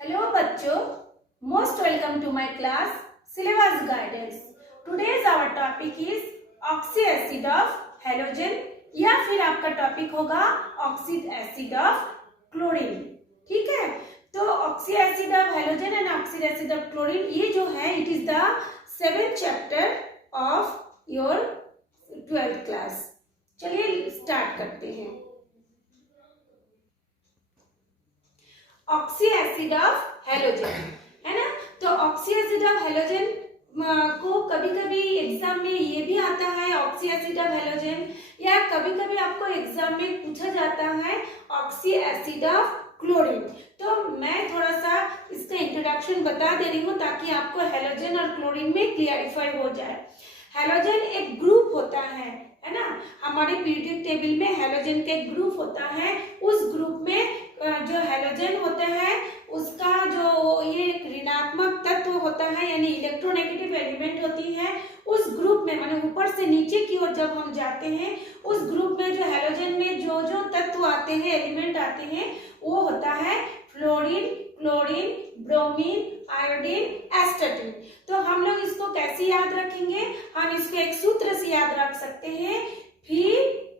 Hello बच्चों, most welcome to my class syllabus guidance. Today's our topic is oxy acid of halogen या फिर आपका topic होगा oxy acid of chlorine. ठीक है, तो oxy acid of halogen and oxy acid of chlorine ये जो है it is the 7th chapter of your 12th class. चलिए स्टार्ट करते हैं. ऑक्सी एसिड ऑफ हेलोजन है ना. तो ऑक्सी एसिड ऑफ हेलोजन को कभी कभी एग्जाम में ये भी आता है ऑक्सी एसिड ऑफ हेलोजन, या कभी कभी आपको एग्जाम में पूछा जाता है ऑक्सी एसिड ऑफ क्लोरीन. तो मैं थोड़ा सा इसका इंट्रोडक्शन बता दे रही हूँ ताकि आपको हेलोजन और क्लोरीन में क्लियरिफाई हो जाए. हेलोजन एक ग्रुप होता है ना. हमारे पीरियोडिक टेबल में हेलोजन का एक ग्रुप होता है. उस ग्रुप में जो हेलोजन होता है उसका जो ये ऋणात्मक तत्व होता है यानी इलेक्ट्रोनेगेटिव एलिमेंट होती है. उस ग्रुप में माने ऊपर से नीचे की ओर जब हम जाते हैं उस ग्रुप में जो हेलोजन में जो जो तत्व आते हैं एलिमेंट आते हैं वो होता है fluorine, chlorine, bromine, iodine, astatine. तो हम लोग इसको कैसे याद रखेंगे? हम इसको एक सूत्र से याद रख सकते हैं. फिर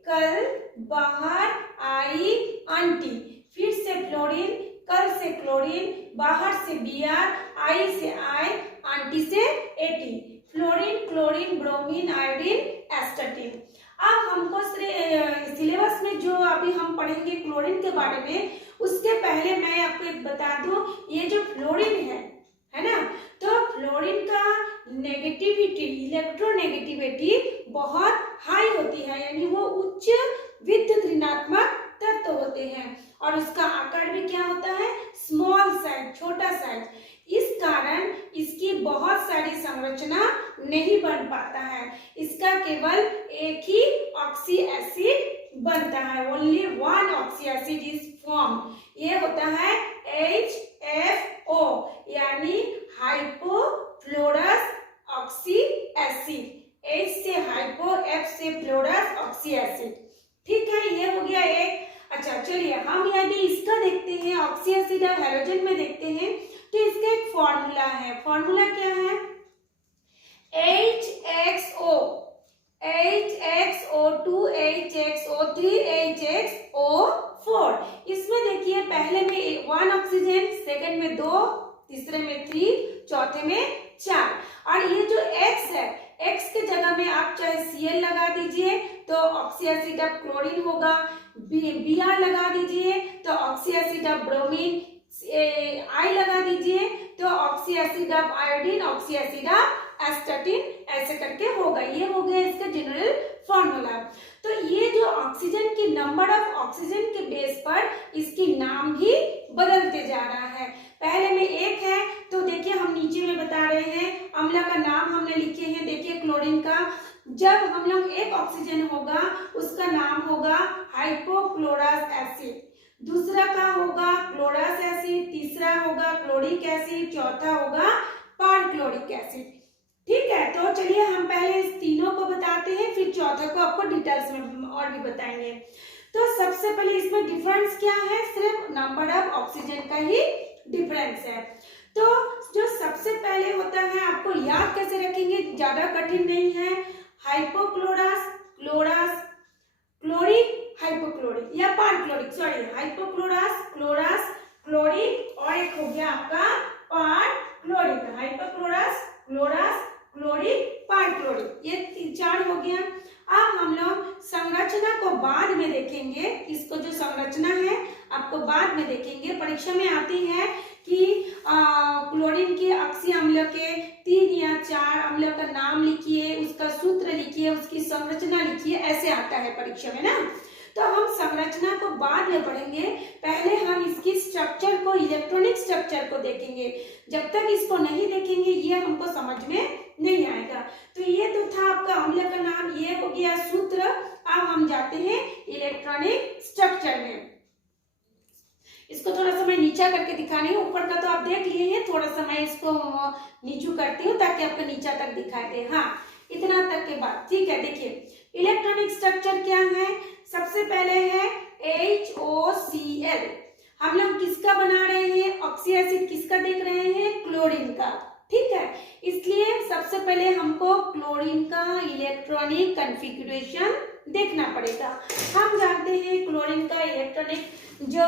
कल बाहर आई आंटी. फिर से फ्लोरीन, कल से क्लोरीन, बाहर से Br, आई से आई, आंटी से eighty. Fluorine, chlorine, bromine, iodine, astatine. अब हमको सिलेबस में जो अभी हम पढ़ेंगे क्लोरीन के बारे में उसके पहले मैं आपको एक बता दूं. ये जो फ्लोरीन है ना, तो फ्लोरीन का नेगेटिविटी इलेक्ट्रोनेगेटिविटी बहुत हाई होती है यानी वो उच्च विद्युत ऋणात्मक तत्व होते हैं और उसका आकार भी क्या होता है? स्मॉल साइज, छोटा साइज. इस कारण इसकी बहुत सारी संरचना नहीं बन पाता है. इसका केवल एक ही ऑक्सी एसिड बनता है. Only one oxy acid is form. ये होता है HFO यानी हाइपोफ्लोरस ऑक्सी एसिड. H से हाइपो, F से फ्लोरस ऑक्सी एसिड. ठीक है, ये हो गया एक. अच्छा चलिए हम यदि इसका देखते हैं ऑक्सी एसिड ऑफ हेलोजन में देखते हैं तो इसका एक फॉर्मूला है. फॉर्मूला क्या है? HXO2 HXO3 HXO4. इसमें देखिए पहले में 1 ऑक्सीजन, सेकंड में 2, तीसरे में 3, चौथे में 4. और ये जो X है, X के जगह में आप चाहे Cl लगा दीजिए तो ऑक्सी एसिड ऑफ क्लोरीन होगा. Br लगा दीजिए तो oxy acid of bromine. I लगा दीजिए तो oxy acid of iodine, oxy acid of astatine, ऐसे करके होगा. ये हो गया इसका जनरल फॉर्मूला. तो ये जो ऑक्सीजन की नंबर ऑफ ऑक्सीजन के बेस पर इसकी नाम भी बदलते जा रहा है. पहले में एक है तो देखिए हम नीचे में बता रहे हैं अम्ल का नाम हमने लिखे हैं. देखिए क्लोरीन का जब हम लोग एक ऑक्सीजन होगा उसका नाम होगा हाइपोक्लोरस एसिड. दूसरा का होगा क्लोरस एसिड, तीसरा होगा क्लोरिक एसिड, चौथा होगा पारक्लोरिक एसिड. ठीक है, तो चलिए हम पहले इस तीनों को बताते हैं फिर चौथे को आपको डिटेल्स में और भी बताएंगे. तो सबसे पहले इसमें डिफरेंस क्या है? सिर्फ नंबर ऑफ ऑक्सीजन का ही डिफरेंस है. तो जो सबसे पहले होता है आपको याद कैसे रखेंगे, ज्यादा कठिन नहीं है. हाइपोक्लोरस, क्लोरस, क्लोरिक, हाइपोक्लोरिक या पारक्लोरिक, सॉरी हाइपोक्लोरस, क्लोरस, क्लोरिक और एक हो गया आपका पारक्लोरिक. हाइपोक्लोरस, क्लोरस, क्लोरिक, पारक्लोरिक, ये 4 हो गया. अब हम लोग संरचना को बाद में देखेंगे. इसको जो संरचना है आपको बाद में देखेंगे. परीक्षा में आती है कि क्लोरीन के ऑक्सी अम्ल के 3 या 4 अम्ल का नाम लिखिए, उसका सूत्र लिखिए, उसकी संरचना लिखिए, ऐसे आता है परीक्षा में ना. तो हम संरचना को बाद में पढ़ेंगे. पहले हम इसकी स्ट्रक्चर को, इलेक्ट्रॉनिक स्ट्रक्चर को देखेंगे. जब तक इसको नहीं देखेंगे ये हमको समझ में नहीं आएगा. तो ये तो था आपका अम्ल का नाम, ये हो गया सूत्र. अब हम जाते हैं इलेक्ट्रॉनिक स्ट्रक्चर में. इसको थोड़ा सा मैं नीचा करके दिखा रही हूँ. ऊपर का तो आप देख लिए हैं, थोड़ा सा मैं इसको नीचू करती हूँ ताकि आपको नीचा तक दिखाई दे. हाँ, इतना तक के बाद ठीक है. देखिए इलेक्ट्रॉनिक स्ट्रक्चर क्या है? सबसे पहले है HOCl. हम लोग किसका बना रहे हैं? ऑक्सी एसिड किसका देख रहे हैं, क्लोरीन का, ठीक है। इसलिए सबसे पहले हमको क्लोरीन का इलेक्ट्रॉनिक कॉन्फ़िगरेशन देखना पड़ेगा। हम जानते हैं क्लोरीन का इलेक्ट्रॉनिक जो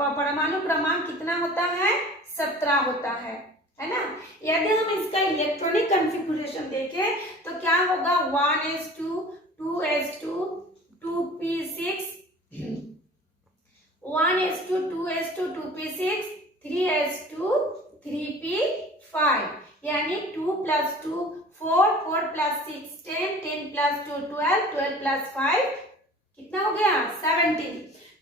परमाणु क्रमांक कितना होता है, 17 होता है ना। यदि हम इसका इलेक्ट्रॉनिक कॉन्फ़िगरेशन देखें तो क्या होगा, 1s2 2s2 2p6 1s2 2s2 2p6 3s2 3p5 यानी 2 + 2 4 4 + 6 10 10 + 2 12 12 + 5 कितना हो गया, 17।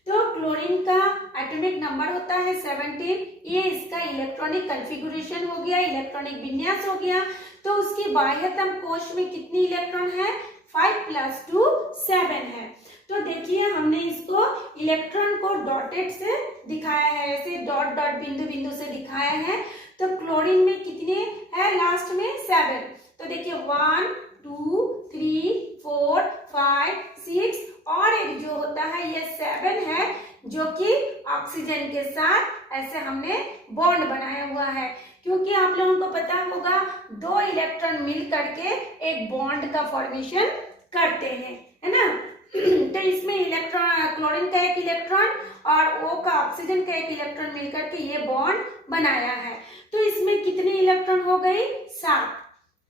तो क्लोरीन का एटॉमिक नंबर होता है 17। ये इसका इलेक्ट्रॉनिक कॉन्फ़िगरेशन हो गया, इलेक्ट्रॉनिक विन्यास हो गया। तो उसकी बाह्यतम कोश में कितनी इलेक्ट्रॉन है, 5 + 2 7 है। तो देखिए हमने इसको इलेक्ट्रॉन को डॉटेड से दिखाया है, ऐसे डॉट डॉट बिंदु बिंदु से दिखाया है। तो क्लोरीन में कितने है, लास्ट में 7। तो देखिए 1 2 3 4 5 6 और एक जो होता है ये 7 है, जो कि ऑक्सीजन के साथ ऐसे हमने बॉन्ड बनाया हुआ है। क्योंकि आप लोगों को पता होगा 2 इलेक्ट्रॉन मिल करके एक बॉन्ड का फॉर्मेशन करते हैं, है ना। तो इसमें इलेक्ट्रॉन, क्लोरीन का एक इलेक्ट्रॉन और O का, ऑक्सीजन का एक इलेक्ट्रॉन मिलकर के ये बॉन्ड बनाया है। तो इसमें कितने इलेक्ट्रॉन हो गई, 7,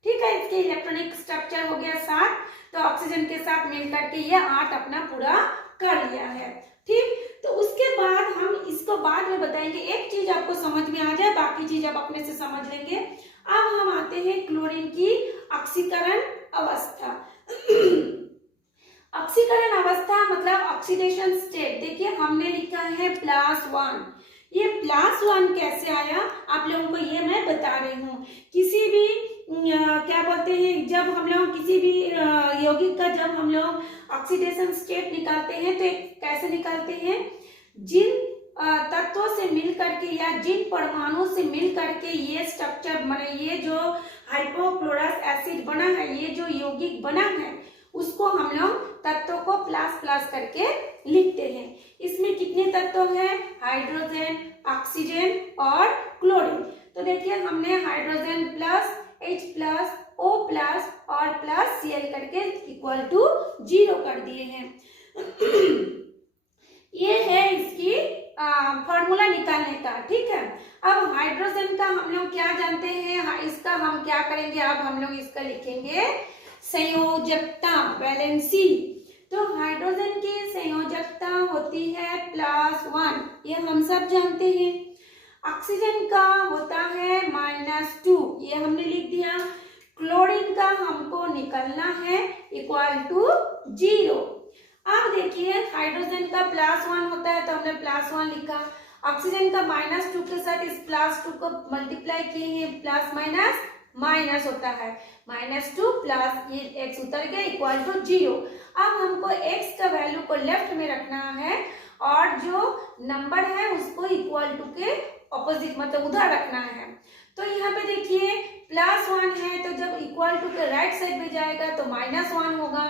ठीक है। इसके इलेक्ट्रॉनिक स्ट्रक्चर हो गया 7। तो ऑक्सीजन के साथ मिलकर के ये 8 अपना पूरा कर लिया है, ठीक। तो उसके बाद हम इसको बाद में बताएंगे, एक चीज आपको समझ में आ जाए, बाकी चीज आप अपने से समझ लेंगे। अब हम आते हैं क्लोरीन की ऑक्सीकरण अवस्था। ऑक्सीकरण अवस्था मतलब ऑक्सीडेशन स्टेट। देखिए हमने लिखा है +1। ये +1 कैसे आया, आप लोगों को ये मैं बता रही हूँ। किसी भी क्या बोलते हैं, जब हम लोग किसी भी यौगिक का जब हम लोग ऑक्सीडेशन स्टेट निकालते हैं तो कैसे निकालते हैं, जिन तत्वों से मिल करके या जिन परमाणु से मिल करके ये स्ट्रक्चर बने, ये जो हाइपोक्लोरस एसिड बना है, ये जो यौगिक बना है, उसको हम लोग तत्वों को प्लस प्लस करके लिखते हैं। इसमें कितने तत्व हैं, हाइड्रोजन, ऑक्सीजन और क्लोरीन। तो देखिए हमने हाइड्रोजन प्लस H+ O+ और प्लस Cl करके = 0 कर दिए हैं। ये है इसकी फॉर्मूला निकालने का, ठीक है। अब हाइड्रोजन का हम लोग क्या जानते हैं, इसका हम क्या करेंगे, अब हम लोग इसका लिखेंगे संयोजकता, वैलेंसी। तो हाइड्रोजन की संयोजकता होती है +1, ये हम सब जानते हैं। ऑक्सीजन का होता है -2, ये हमने लिख दिया। क्लोरीन का हमको निकलना है = 0। अब देखिए हाइड्रोजन का +1 होता है तो हमने +1 लिखा। ऑक्सीजन का -2 के साथ इस +2 को मल्टीप्लाई किए, प्लस माइनस माइनस होता है, -2 प्लस ये x उतर गया =0। अब हमको x का वैल्यू को लेफ्ट में रखना है और जो नंबर है उसको = के ऑपोजिट मतलब उधर रखना है। तो यहाँ पे देखिए +1 है तो जब = के राइट साइड में जाएगा तो -1 होगा,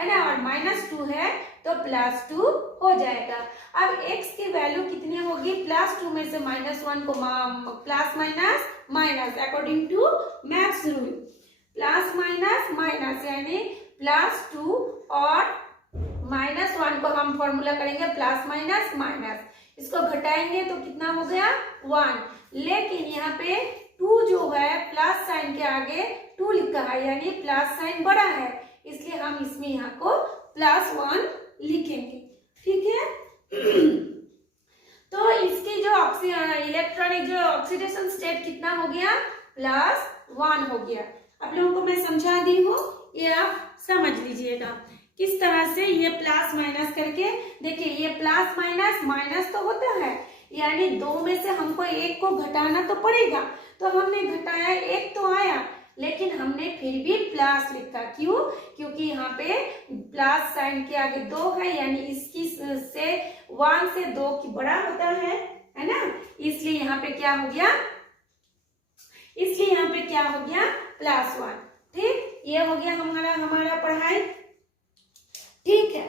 है ना, और -2 है तो +2 हो जाएगा। अब x की वैल्यू कितनी होगी, +2 में से -1 को plus minus minus according to maths rule, plus minus minus यानी +2 और -1 को हम फॉर्मूला करेंगे प्लस माइनस माइनस, इसको घटाएंगे तो कितना हो गया 1। लेकिन यहाँ पे 2 जो है प्लस साइन के आगे 2 लिखा है यानी प्लस साइन बड़ा है, इसलिए हम इसमें यहाँ को +1 लिखेंगे, ठीक है। तो इसकी जो इलेक्ट्रॉनिक जो ऑक्सीडेशन स्टेट कितना हो गया, +1 हो गया। आप लोगों को मैं समझा दी हूँ, ये आप समझ लीजिएगा किस तरह से ये प्लस माइनस करके। देखिए ये प्लस माइनस माइनस तो होता है, यानी 2 में से हमको 1 को घटाना तो पड़ेगा, तो हमने घटाया 1 तो आया, लेकिन हमने फिर भी प्लस लिखा। क्यों? क्योंकि यहाँ पे प्लस साइन के आगे 2 है, यानी इसकी से 1 से 2 की बड़ा होता है ना, इसलिए यहाँ पे क्या हो गया, इसलिए यहाँ पे क्या हो गया +1। ठीक, ये हो गया हमारा पढ़ाई, ठीक है।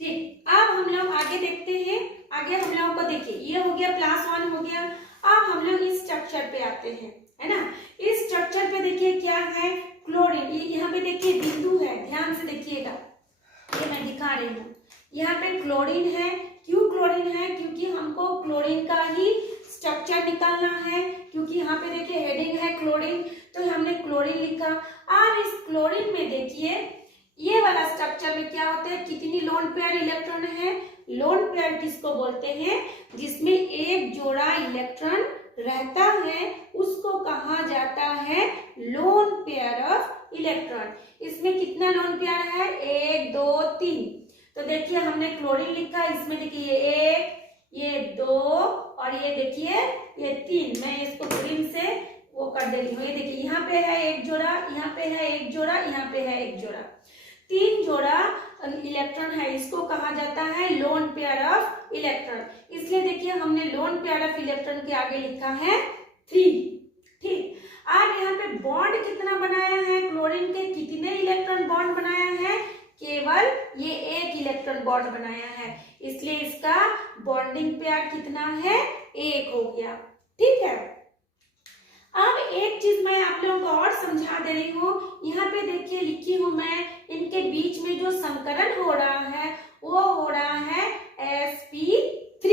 ठीक, अब हम लोग आगे देखते हैं। आगे हम लोगों को देखिए ये हो गया +1 हो गया। अब हम लोग इस स्ट्रक्चर पे आते हैं, है ना। इस स्ट्रक्चर पे देखिए क्या है, क्लोरीन। ये यहाँ पे देखिए बिंदु है, ध्यान से देखिएगा, ये मैं दिखा रही हूँ। यहाँ पे क्लोरीन है। क्यों क्लोरीन है? क्योंकि हमको क्लोरीन का ही स्ट्रक्चर निकालना है, क्योंकि यहाँ पे देखिए हेडिंग है क्लोरीन, तो हमने क्लोरीन लिखा। अब इस क्लोरीन में देखिए ये वाला स्ट्रक्चर में क्या होता है, कितनी लोन पेयर इलेक्ट्रॉन है। लोन पेयर किसको बोलते हैं? जिसमें एक जोड़ा इलेक्ट्रॉन रहता है उसको कहा जाता है लोन पेयर ऑफ इलेक्ट्रॉन। इसमें कितना लोन पेयर है? 1 2 3। तो देखिए हमने क्लोरीन लिखा, इसमें देखिए ये 1, ये 2 और ये देखिए ये 3। मैं इसको ग्रीन से वो कर दे रही हूँ। ये देखिए यहाँ पे है एक जोड़ा, यहाँ पे है एक जोड़ा, यहाँ पे है एक जोड़ा, 3 जोड़ा इलेक्ट्रॉन है। इसको कहा जाता है लोन पेयर ऑफ इलेक्ट्रॉन। इसलिए देखिए हमने लोन पेयर ऑफ इलेक्ट्रॉन के आगे लिखा है 3। ठीक, अब यहाँ पे बॉन्ड कितना बनाया है क्लोरीन के? कितने इलेक्ट्रॉन बॉन्ड बनाया है? केवल ये एक इलेक्ट्रॉन बॉन्ड बनाया है, इसलिए इसका बॉन्डिंग पेयर कितना है? 1 हो गया। ठीक है, अब एक चीज मैं आप लोगों को और समझा दे रही हूँ। यहाँ पे देखिए लिखी हूँ मैं, इनके बीच में जो संकरण हो रहा है वो हो रहा है sp3।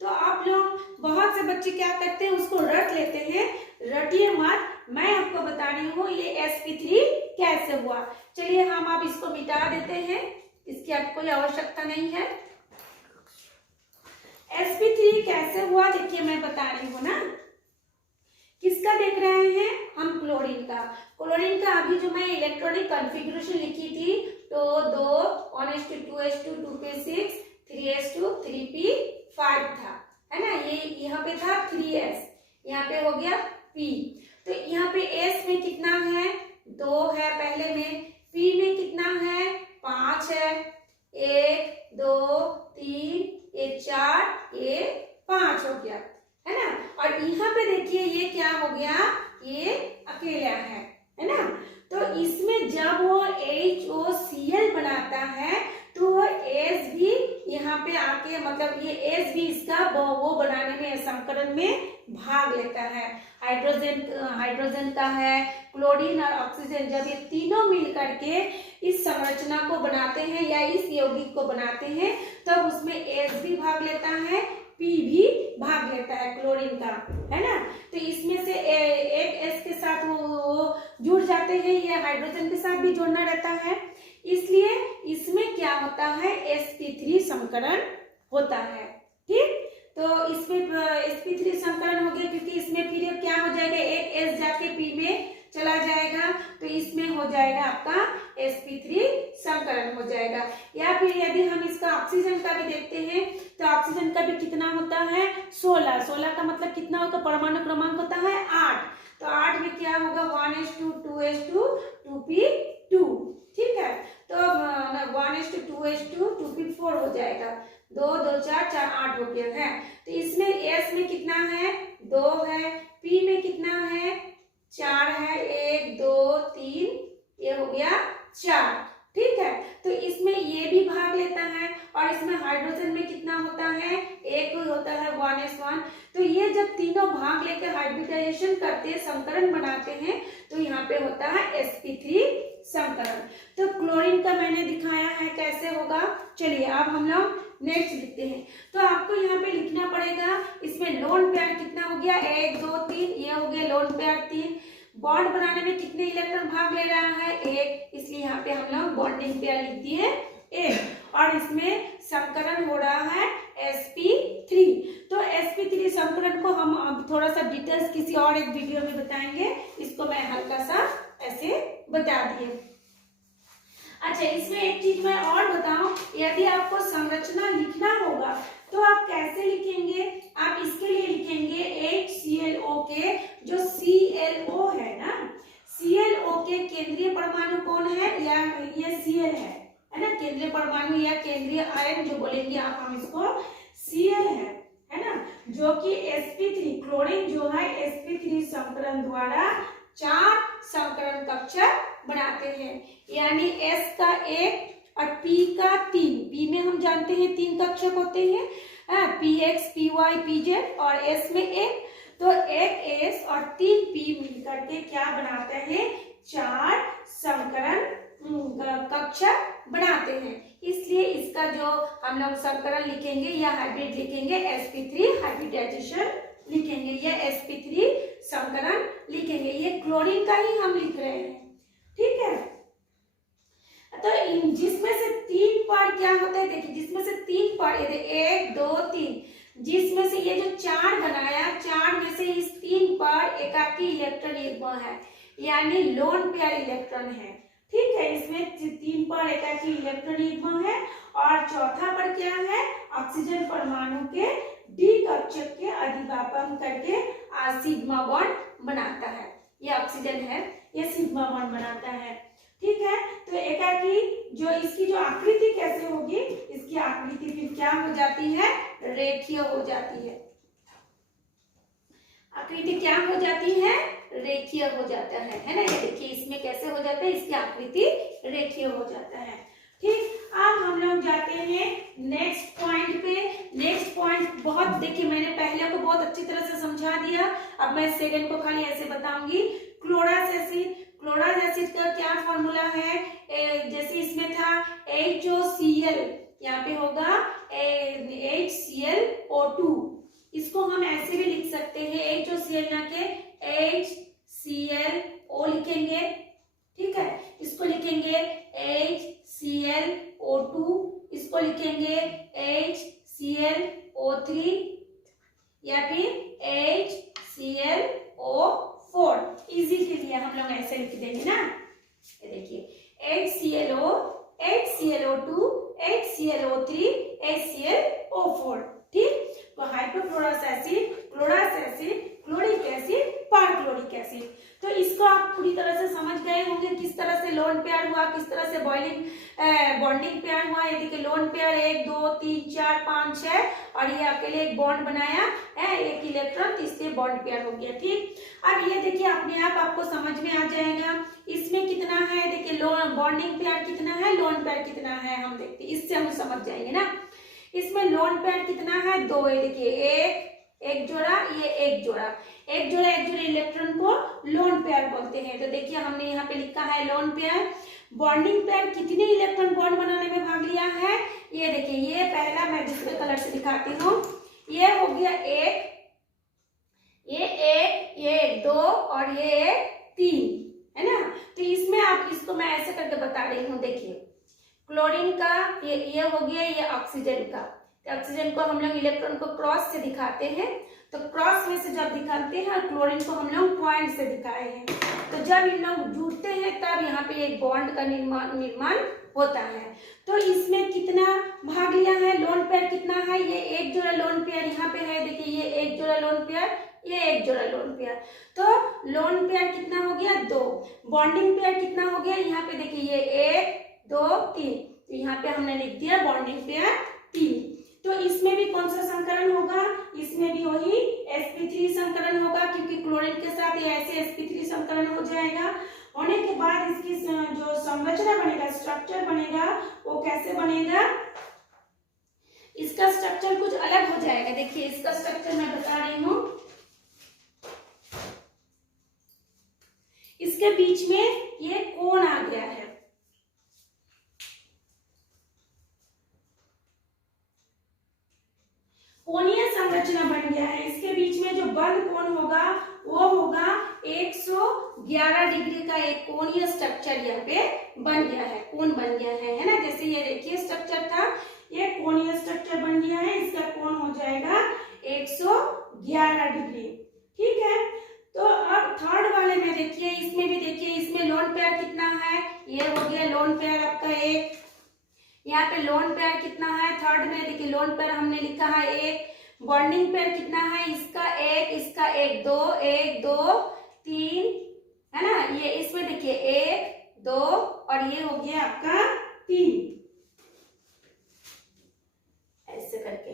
तो आप लोग बहुत से बच्चे क्या करते हैं, उसको रट लेते हैं। रटिए मत, मैं आपको बता रही हूँ ये sp3 कैसे हुआ। चलिए हम आप इसको मिटा देते हैं, इसकी आपको कोई आवश्यकता नहीं है। sp3 कैसे हुआ देखिए मैं बता रही हूँ ना। किसका देख रहे हैं हम? क्लोरीन का। क्लोरीन का अभी जो मैं इलेक्ट्रॉनिक कॉन्फ़िगरेशन लिखी थी तो 2 1:2:2 2p6 3s2 3p5 था, है ना। ये यहाँ पे था 3s, यहाँ पे हो गया p। तो यहाँ पे s में कितना है? 2 है पहले में। p में कितना है? 5 है। 1 2 3 ये 4 ये 5 हो गया, है ना। और यहाँ पे देखिए ये क्या हो गया, ये अकेला है ना। तो इसमें जब वो HOCl बनाता है तो वो S भी यहाँ पे आके, मतलब ये S भी इसका वो बनाने में, संकरण में भाग लेता है। हाइड्रोजन का है, क्लोरीन और ऑक्सीजन, जब ये तीनों मिल करके इस संरचना को बनाते हैं या इस यौगिक को बनाते हैं तब उसमें S भी भाग लेता है, P भी भाग लेता है क्लोरीन का, है ना। तो इसमें से एक S के साथ वो जुड़ जाते हैं, ये हाइड्रोजन के साथ भी जुड़ना रहता है, इसलिए इसमें क्या होता है sp3 संकरण होता है। ठीक, तो इसमें sp3 संकरण हो गया क्योंकि इसमें फिर क्या हो जाएगा, एक S जाके P में चला जाएगा तो इसमें हो जाएगा आपका sp3 संकरण हो जाएगा। या फिर यदि हम इसका ऑक्सीजन का भी देखते हैं तो ऑक्सीजन का भी कितना होता है? 16 का मतलब कितना होगा? परमाणु क्रमांक होता है 8। तो 8 में क्या होगा? 1s2 2s2 2p2। ठीक है, तो 1s2 2s2 2p4 हो जाएगा। 2 2 4 4 8 हो गया है। तो इसमें S में कितना है? 2 है। P में कितना है? 4 है। 1 2 3 ये हो गया 4। ठीक है, तो इसमें ये भी भाग लेता है और इसमें हाइड्रोजन में कितना होता है? 1 होता है 1s1। तो ये जब तीनों भाग लेकर हाइब्रिडाइजेशन करते हैं, संकरण बनाते हैं, तो यहाँ पे होता है sp3 संकरण। तो क्लोरीन का मैंने दिखाया है कैसे होगा। चलिए अब हम लोग नेक्स्ट लिखते हैं। तो आपको यहाँ पे लिखना पड़ेगा, इसमें लोन पेयर कितना हो गया? 1 2 3, ये हो गया लोन पेयर 3। बॉन्ड बनाने में कितने इलेक्ट्रॉन भाग ले रहा है? 1, इसलिए यहाँ पे हम लोग बॉन्डिंग पेयर लिख दिए 1। और इसमें संकरण हो रहा है sp3। तो sp3 संकरण को हम अब थोड़ा सा डिटेल्स किसी और एक वीडियो में बताएंगे, इसको मैं हल्का सा ऐसे बता दिए। अच्छा, इसमें एक चीज मैं और बताऊं, यदि आपको संरचना लिखना होगा तो आप कैसे लिखेंगे? आप इसके लिए लिखेंगे HClO के जो ClO है ना, ClO के केंद्रीय परमाणु कौन है? या ये Cl है ना, केंद्रीय परमाणु या केंद्रीय आयन जो बोलेंगे आप, हम इसको Cl है ना, जो कि sp3 क्लोरीन जो है sp3 संकरण द्वारा 4 संकरण कक्षा बनाते हैं, यानी S का 1 और P का 3। P में हम जानते हैं 3 कक्षक होते हैं, PX, PY, PZ और S में एक, तो एक S और 3 P मिलकर के क्या बनाते हैं, 4 संकरण कक्षा बनाते हैं। इसलिए इसका जो हम लोग संकरण लिखेंगे या हाइब्रिड लिखेंगे, sp3 हाइब्रिडाइजेशन लिखेंगे, या sp3 संकरण लिखेंगे। ये क्लोरीन का ही हम लिख रहे हैं, ठीक है। तो जिसमें से 3 पार्ट क्या होता है, देखिए जिसमें से 3 पार्ट, ये 1 2 3, जिसमें से ये जो 4 बनाया, 4 में से इस 3 पार्ट एकाकी इलेक्ट्रॉन युग्म है, यानी लोन पेयर इलेक्ट्रॉन है, ठीक है। इसमें 3 पर एकाकी इलेक्ट्रॉन युग्म है और चौथा पर क्या है, ऑक्सीजन परमाणु के डी कक्षक के अधिव्यापन करके सिग्मा बॉन्ड बनाता है। ये ऑक्सीजन है, ये सिग्मा बॉन्ड बनाता है, ठीक है। तो एकाकी जो इसकी जो आकृति कैसे होगी, इसकी आकृति फिर क्या हो जाती है, रेखीय हो जाती है। आकृति क्या हो जाती है, रेखीय हो जाता है ना। ये देखिए इसमें कैसे हो जाता है, इसकी आकृति रेखीय हो जाता है, ठीक। अब हम लोग जाते हैं नेक्स्ट पॉइंट पे। नेक्स्ट पॉइंट बहुत, देखिए मैंने पहले को बहुत अच्छी तरह से समझा दिया, अब मैं सेकंड को खाली ऐसे बताऊंगी। क्लोरस एसिड, क्लोरस एसिड का क्या फॉर्मूला है, जैसे इसमें था HOCl, यहाँ पे होगा HClO2, इसको हम ऐसे भी लिख सकते हैं, HOCl ना के HClO लिखेंगे, ठीक है। इसको लिखेंगे HClO2, इसको लिखेंगे HClO3 या फिर HClO4। इजी के लिए हम लोग ऐसे लिख देंगे ना। ये देखिए HClO, HClO2, HClO3, HClO4, ठीक। तो hydrochlorous acid, chlorous acid, chloric acid, perchloric acid. तो इसको आप पूरी तरह से समझ गए होंगे, किस तरह से लोन पेयर हुआ, किस तरह से बॉन्डिंग पेयर हुआ। ये देखिए लोन पेयर 1 2 3 4 5 6 और ये अकेले एक बॉन्ड बनाया है, एक इलेक्ट्रॉन, तीसरे बॉन्ड पेयर हो गया, ठीक। अब ये देखिए अपने आप आपको समझ में आ जाएगा इसमें कितना है। देखिए लोन बॉन्डिंग पेयर कितना है, लोन पेयर कितना है, हम देखते हैं, इससे हम समझ जाएंगे ना। इसमें लोन पेयर कितना है, 2 है। देखिए एक जोड़ा, ये एक जोड़ा, एक जोड़ा इलेक्ट्रॉन को लोन पेयर बोलते हैं। तो देखिए हमने यहाँ पे लिखा है लोन पेयर। बॉन्डिंग पेयर कितने इलेक्ट्रॉन बॉन्ड बनाने में भाग लिया है, ये देखिए, ये पहला मैं दूसरे कलर से दिखाती हूँ, ये हो गया 1, ये 2 और ये 3, है ना। तो इसमें आप इसको मैं ऐसे करके बता रही हूँ, देखिए क्लोरीन का ये हो गया, ये ऑक्सीजन का। ऑक्सीजन को हम लोग इलेक्ट्रॉन को क्रॉस से दिखाते हैं, तो क्रॉस में से जब दिखाते हैं, क्लोरीन को हम लोग पॉइंट से दिखाए हैं। तो जब इन लोग जुड़ते हैं तब यहाँ पे एक बॉन्ड का निर्माण होता है। तो इसमें कितना भाग लिया है, लोन पेयर कितना है, ये एक जोड़ा लोन पेयर यहाँ पे है, देखिए ये एक जोड़ा लोन पेयर, ये एक जोड़ा लोन पेयर। तो लोन पेयर कितना हो गया, 2। बॉन्डिंग पेयर कितना हो गया, यहाँ पे देखिए ये 1 2 3, तो यहाँ पे हमने लिख दिया बॉन्डिंग पेयर 3। तो इसमें भी कौन सा संकरण होगा, इसमें भी वही sp3 संकरण होगा, क्योंकि क्लोरीन के साथ ये ऐसे sp3 संकरण हो जाएगा। होने के बाद इसकी जो संरचना बनेगा, स्ट्रक्चर बनेगा, वो कैसे बनेगा, इसका स्ट्रक्चर कुछ अलग हो जाएगा। देखिए इसका स्ट्रक्चर मैं बता रही हूँ, इसके बीच में ये कोण आ गया है, कोणीय संरचना बन गया है। इसके बीच में जो बंद कोण होगा वो होगा 111 डिग्री का एक कोणीय स्ट्रक्चर यहाँ पे बन गया है, कोण बन गया है ना। जैसे ये देखिए स्ट्रक्चर था, ये कोणीय स्ट्रक्चर बन गया है, इसका कोण हो जाएगा 111 डिग्री, ठीक है। तो अब थर्ड वाले में देखिए, इसमें भी देखिए, इसमें लोन पेयर कितना है, ये हो गया लोन पेयर आपका 1। यहाँ पे लोन पेयर कितना है, थर्ड में देखिए लोन पेयर हमने लिखा है 1। बॉन्डिंग पेयर कितना है, इसका 1, इसका 1 2 1 2 3, है ना। ये इसमें देखिए 1 2 और ये हो गया आपका 3, ऐसे करके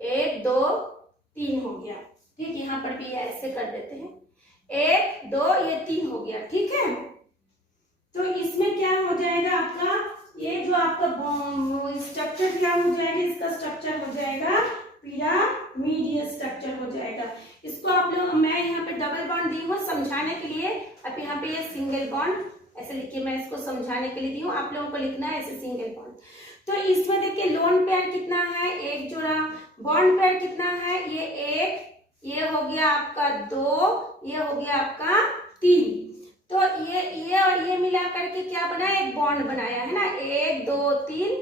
1 2 3 हो गया, ठीक। यहाँ पर भी ऐसे कर देते हैं, 1 2 ये 3 हो गया, ठीक है। तो इसमें क्या हो जाएगा आपका, ये जो आपका स्ट्रक्चर क्या हो जाएगा, इसका स्ट्रक्चर हो जाएगा पिरामिडियल स्ट्रक्चर हो जाएगा। इसको आप लोग, मैं यहाँ पे डबल बॉन्ड दी हूँ समझाने के लिए, अब यहाँ पे ये सिंगल बॉन्ड ऐसे लिखिए, मैं इसको समझाने के लिए दी हूँ, आप लोगों को लिखना है ऐसे सिंगल बॉन्ड। तो इसमें देखिए लोन पेयर कितना है, एक जोड़ा, बॉन्ड पेयर कितना है, ये एक, ये हो गया आपका 2, ये हो गया आपका 3। तो ये और ये मिला करके क्या बना, एक बॉन्ड बनाया है ना, 1 2 3,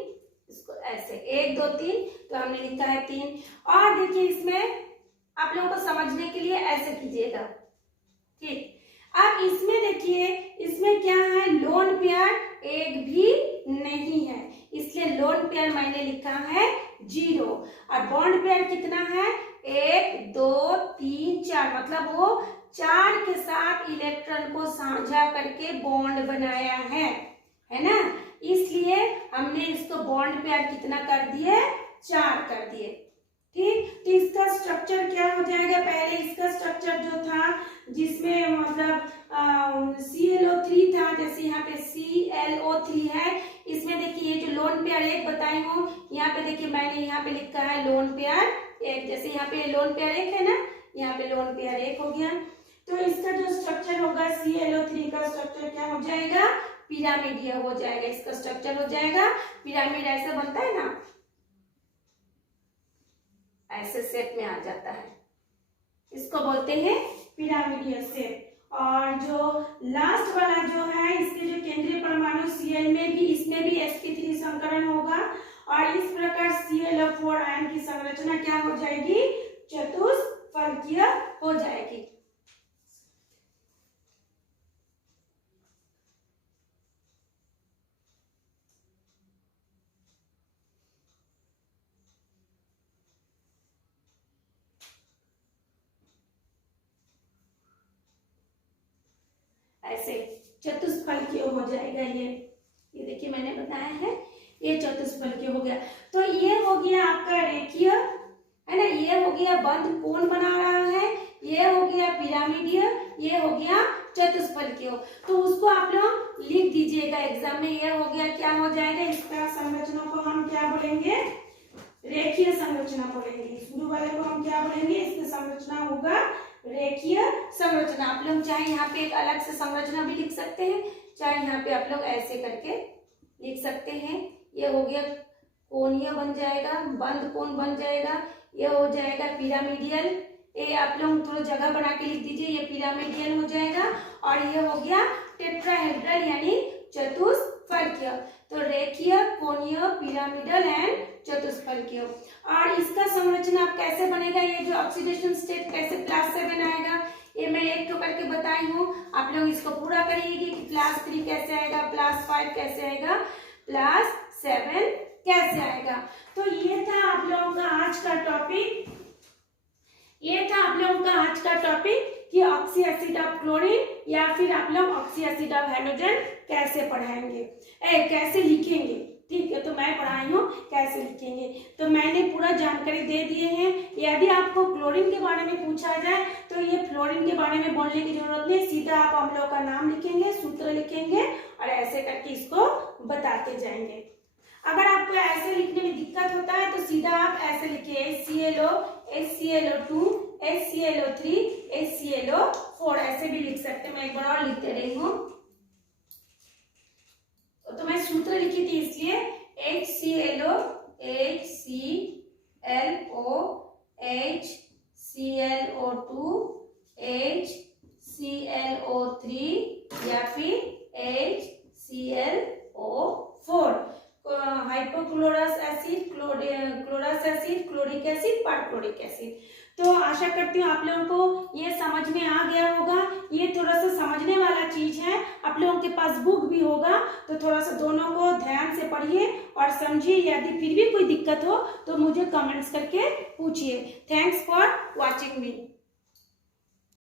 इसको ऐसे 1 2 3, तो हमने लिखा है 3। और देखिए इसमें आप लोगों को समझने के लिए ऐसे कीजिएगा, ठीक। अब इसमें देखिए, इसमें क्या है, लोन पेयर एक भी नहीं है, इसलिए लोन पेयर मैंने लिखा है 0। और बॉन्ड पेयर कितना है, 1 2 3 4, मतलब वो 4 के साथ इलेक्ट्रॉन को साझा करके बॉन्ड बनाया है ना, इसलिए हमने इसको बॉन्ड पेयर कितना कर दिए, 4 कर दिए, ठीक। तो इसका स्ट्रक्चर क्या हो जाएगा, पहले इसका स्ट्रक्चर जो था जिसमें मतलब ClO3 था, जैसे यहाँ पे ClO3 है, इसमें देखिए ये जो लोन पेयर एक बताई हूँ, यहाँ पे देखिए मैंने यहाँ पे लिखा है लोन पेयर एक, जैसे यहाँ पे लोन पेयर एक है ना, यहाँ पे लोन पेयर एक हो गया। तो इसका जो स्ट्रक्चर होगा ClO3 का स्ट्रक्चर क्या हो जाएगा, पिरामिडियल हो जाएगा, इसका स्ट्रक्चर हो जाएगा पिरामिड, ऐसा बनता है ना, ऐसे शेप में आ जाता है, इसको बोलते हैं पिरामिडियल शेप। और जो लास्ट वाला जो है, इसके जो केंद्रीय परमाणु Cl में भी, इसमें भी sp3 संकरण होगा, और इस प्रकार ClO4 आयन की संरचना क्या हो जाएगी, चतुष्फलकीय हो जाएगी। ऐसे चतुष्फलकीय हो जाएगा ये देखिए मैंने बताया है, ये चतुष्फलकीय हो गया। तो ये हो गया आपका रेखीय, है ना, ये हो गया बंद कोण बना रहा है, ये हो गया पिरामिडियल, ये हो गया चतुष्फलकीय। तो उसको आप लोग लिख दीजिएगा एग्जाम में, ये हो गया, क्या हो जाएगा, इसका संरचना को हम क्या बोलेंगे, रेखीय संरचना बोलेंगे। शुरू वाले को हम क्या बोलेंगे, इसकी संरचना होगा रेखीय संरचना। आप लोग चाहे यहाँ पे एक अलग से संरचना भी लिख सकते हैं, चाहे यहाँ पे आप लोग ऐसे करके लिख सकते हैं। ये हो गया कोणीय बन जाएगा, बंद कोण बन जाएगा, ये हो जाएगा पिरामिडियल, ये आप लोग थोड़ा जगह बना के लिख दीजिए, ये पिरामिडियल हो जाएगा। और ये हो गया टेट्राहेड्रल यानी चतुष्फलकीय। तो रेखीय, कोणीय, पिरामिडल एंड चतुष्फलकीय। और इसका संरचना आप कैसे बनेगा, ये जो ऑक्सीडेशन स्टेट कैसे +7 आएगा, ये मैं एक तो करके बताई हूँ, आप लोग इसको पूरा करिएगी कि +3 कैसे आएगा, +5 कैसे आएगा, +7 कैसे आएगा। तो ये था आप लोगों का आज का टॉपिक, ये था आप लोगों का आज का टॉपिक कि ऑक्सी एसिड ऑफ क्लोरीन या फिर आप लोग ऑक्सी एसिड ऑफ हाइड्रोजन कैसे पढ़ाएंगे, कैसे लिखेंगे। ठीक है, तो मैं पढ़ाई हूँ कैसे लिखेंगे, तो मैंने पूरा जानकारी दे दिए हैं। यदि आपको क्लोरीन के बारे में पूछा जाए तो ये फ्लोरीन के बारे में बोलने की जरूरत नहीं, सीधा आप अम्लों का नाम लिखेंगे, सूत्र लिखेंगे और ऐसे करके इसको बताते जाएंगे। अगर आपको ऐसे लिखने में दिक्कत होता है तो सीधा आप ऐसे लिखिए HClO, HClO2, HClO3, HClO4, ऐसे भी लिख सकते हैं। मैं एक बार और लिख दे रही हूँ, तो मैं सूत्र लिखी थी इसलिए HClO, HClO, HClO2, HClO3 या फिर HClO4। Hypochlorous acid, chlorous acid, chloric acid, perchloric acid. तो आशा करती हूँ आप लोगों को ये समझ में आ गया होगा। ये थोड़ा सा समझने वाला चीज है, आप लोगों के पास बुक भी होगा तो थोड़ा सा दोनों को ध्यान से पढ़िए और समझिए। यदि फिर भी कोई दिक्कत हो तो मुझे कमेंट्स करके पूछिए। Thanks for watching me.